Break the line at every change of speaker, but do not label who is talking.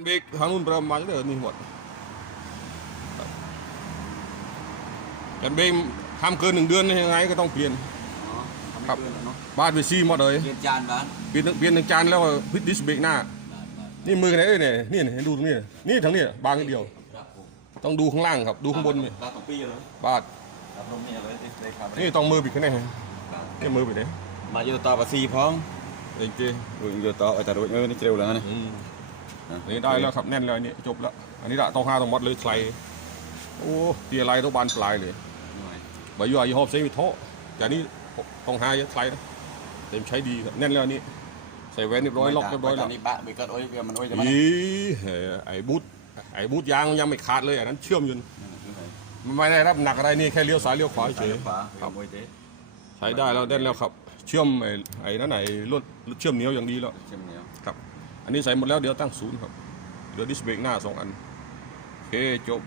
อันเบรกทางนู้นประมาณเดินนี่หมดครับอันเบรกห้ามเกินหนึ่งเดือนนี่ยังไงก็ต้องเปลี่ยน
อ๋อทำ
ครั
ไม่
บ
เกินแล้วเนาะ
บ้านไปซีหมดเลย
เรียนจานบ้าน
เปลี่ยนเปลี่ยนหนึ่งจานแล้วก็พิดดิสเบรกหน้า นี่มือไหนเอ้ยเนี่ยนี่นี่ดูตรงนี้นี่ทางนี้บางนิดเดียว
ครับผม
ต้องดูข้างล่างครับดูข้างบนนี่
ลาต่อปีเลย
บาด
ครับนมนี่เลยเลยครับ
นี่ต้องมือบิดขึ้นแน่นี่มือบิดเนี่ย
มาอยู่ต่อภาษีพ้อง
จริง
อยู่ต่ออาจารย์รุ่ยไม่ได้เร็วแล้วนะ
ๆ อืมนี่ได้แล้วครับแน่นเลยนี่จบแล้ว อันนี้ละต้องห้าต้องมัดเลยใครโอ้เตียไรต้องบานปลายเลยใบยูอายี่ห้อเซมิโทแต่นี่ต้องห้าเยอะใครนะเต็มใช้ดีครับแน่นแล้วนี่ใส่แว่นเรียบร้อยล็อกเรียบร้อยแล้ว
นี่บะไปก็โอ้ยมันโอ้ยจะมา
อีเอ่อไอ้บูทไอ้บูทยางยังไม่ขาดเลยอันนั้นเชื่อมอยู่มันไม่ได้รับหนักอะไรนี่แค่เลี้ยวซ้ายเลี้ยวขวาเฉย
ขวา
ครับ
โอ้ยเจ๊
ใช้ได้แล้วได้แล้วครับ เชื่อมไอ้ไอ้นั่นไหนลวดเชื่อมเหนียวอย่างดีแล้ว
เชื่อมเหนียว
ครับ อันนี้ใส่หมดแล้วเดี๋ยวตั้งศูนย์ครับเหลือดิสเบรกหน้าสองอันโอเคจบ